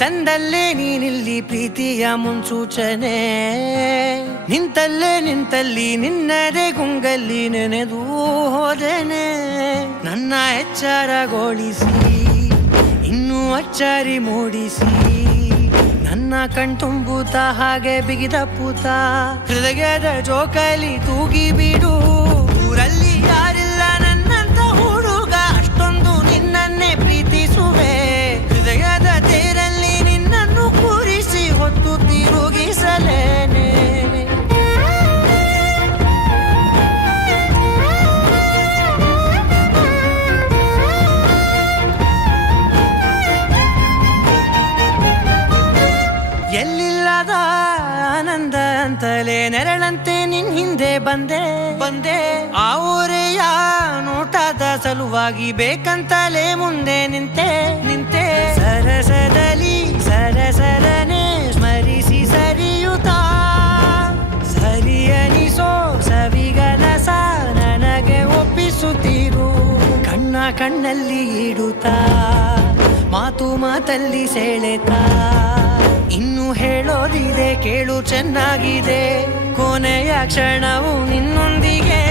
ತಂದಲ್ಲೇ ನೀನಿಲ್ಲಿ ಪ್ರೀತಿಯ ಮುನ್ಸೂಚನೆ, ನಿಂತಲ್ಲಿ ನಿನ್ನದೇ ಗುಂಗಲ್ಲಿ ನೆನೆದು ಹೋದೆನೆ. ನನ್ನ ಎಚ್ಚರಗೊಳಿಸಿ ಇನ್ನೂ ಅಚ್ಚರಿ ಮೂಡಿಸಿ, ನನ್ನ ಕಣ್ತುಂಬುತ್ತ ಹಾಗೆ ಬಿಗಿದ ಪೂತ, ಹೃದಯದ ಜೋಕಾಲಿ ತೂಗಿ ಬಿಡು. ಊರಲ್ಲಿ ಯಾರಿಲ್ಲ ನನ್ನಂತ ಹುಡುಗ, ಅಷ್ಟೊಂದು ನಿನ್ನನ್ನೇ ಪ್ರೀತಿಸುವೆ. ಹೃದಯದ ತೇರಲ್ಲಿ ನಿನ್ನನ್ನು ಕೂರಿಸಿ ಹೊತ್ತು ತಿರುಗಿಸಲೇನೆ. ಎಲ್ಲಿಲ್ಲದ ಆನಂದ ಅಂತಲೇ ನೆರಳಂತೆ ನಿನ್ ಹಿಂದೆ ಬಂದೆ. ಆ ಊರೆಯ ನೋಟದ ಸಲುವಾಗಿ ಬೇಕಂತಲೇ ಮುಂದೆ ನಿಂತೆ. ಸರಸದಲ್ಲಿ ಸರಸರನೆ ಸ್ಮರಿಸಿ ಸರಿಯುತ್ತಾ, ಸರಿಯನಿಸೋ ಸವಿಗನಸ ನನಗೆ ಒಪ್ಪಿಸುತ್ತೀರು. ಕಣ್ಣಲ್ಲಿ ಇಡುತ್ತಾ, ಮಾತಲ್ಲಿ ಸೆಳೆತಾ, ಇನ್ನು ಹೇಳೋದಿದೆ ಕೇಳು ಚೆನ್ನಾಗಿದೆ. ಕೊನೆಯ ಕ್ಷಣವು ನಿನ್ನೊಂದಿಗೆ